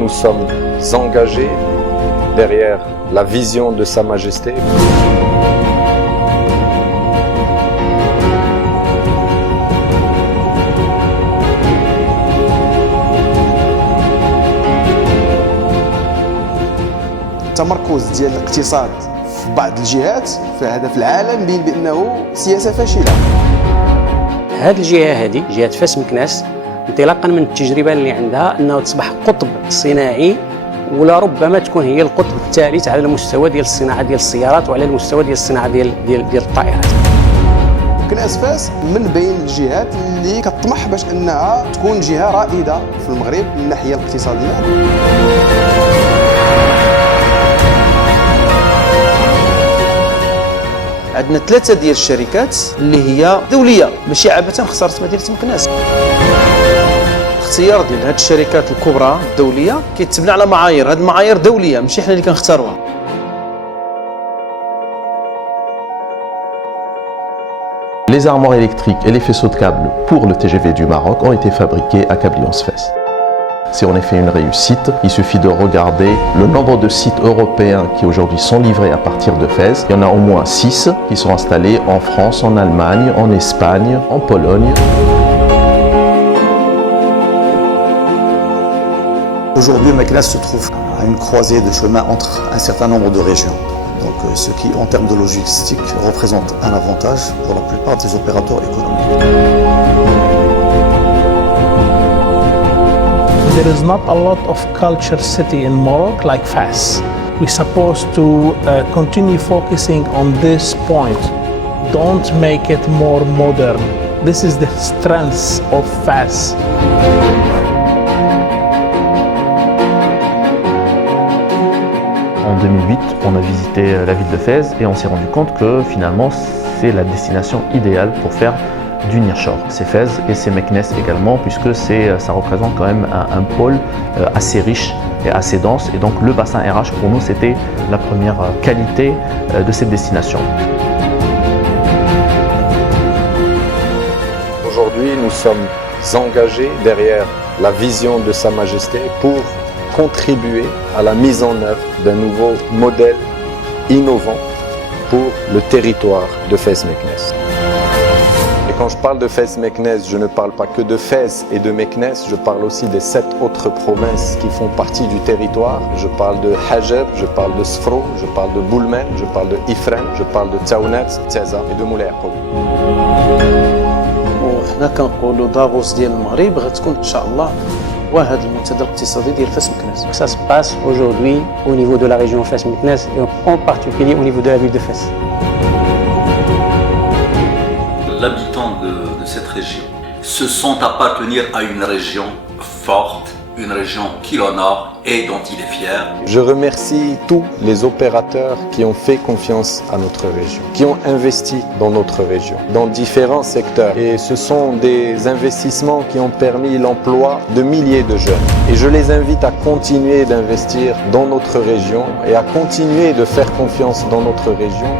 nous sommes engagés derrière la vision de Sa Majesté. التمركز ديال الاقتصاد في بعض الجهات في هذا العالم بين بانه سياسه فاشله. هذه الجهه هذه جهه فاس مكناس انطلاقا من التجربه اللي عندها انه تصبح قطب صناعي ولا ربما تكون هي القطب الثالث على المستوى ديال الصناعه ديال السيارات وعلى المستوى ديال الصناعه ديال الطائرات. مكناس فاس من بين الجهات اللي كتطمح باش انها تكون جهه رائده في المغرب من الناحيه الاقتصاديه. عندنا 3 ديال الشركات اللي هي دوليه ماشي عبثا خسرت مدينه مكناس. الاختيار ديال هذه الشركات الكبرى الدوليه كيتبنى على معايير، هذه المعايير دوليه ماشي حنا اللي كنختاروها. Les armoires électriques et les faisceaux de câbles pour le TGV du Maroc ont été fabriqués à Kabylie-Fès. C'est en effet une réussite. Il suffit de regarder le nombre de sites européens qui aujourd'hui sont livrés à partir de Fès. Il y en a au moins 6 qui sont installés en France, en Allemagne, en Espagne, en Pologne. Aujourd'hui, Meknès se trouve à une croisée de chemin entre un certain nombre de régions. Donc, ce qui, en termes de logistique, représente un avantage pour la plupart des opérateurs économiques. There is not a lot of culture city in Morocco like Fas. We're supposed to continue focusing on this point. Don't make it more modern. This is the strength of Fas. En 2008, on a visité la ville de Fès et on s'est rendu compte que finalement c'est la destination idéale pour faire du nearshore. C'est Fès et c'est Meknès également puisque ça représente quand même un pôle assez riche et assez dense et donc le bassin RH pour nous c'était la première qualité de cette destination. Aujourd'hui, nous sommes engagés derrière la vision de Sa Majesté pour contribuer à la mise en œuvre d'un nouveau modèle innovant pour le territoire de Fès-Meknès. Et quand je parle de Fès-Meknès, je ne parle pas que de Fès et de Meknès, je parle aussi des 7 autres provinces qui font partie du territoire. Je parle de Hajab, je parle de Sfro, je parle de Boulmen, je parle de Ifren, je parle de Taounat, Tzaza et de Moulay Yacoub. وحنا كنقولوا دافوس ديال المغرب غتكون ان شاء الله واحد المنتدى الاقتصادي ديال فاس مكناس. Ça se passe aujourd'hui au niveau de la région Fès Meknès et en particulier au niveau de la ville de Fès. L'habitant de cette région se sent appartenir à une région forte, une région qu'il honore et dont il est fier. Je remercie tous les opérateurs qui ont fait confiance à notre région, qui ont investi dans notre région, dans différents secteurs. Et ce sont des investissements qui ont permis l'emploi de milliers de jeunes. Et je les invite à continuer d'investir dans notre région et à continuer de faire confiance dans notre région.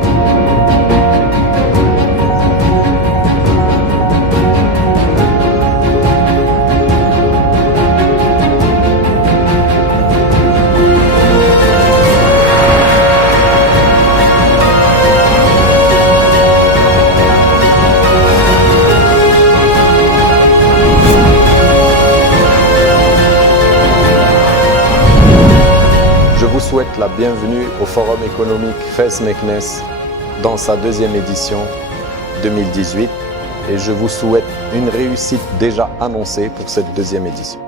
Je vous souhaite la bienvenue au Forum économique Fès-Meknès dans sa 2e édition 2018 et je vous souhaite une réussite déjà annoncée pour cette 2e édition.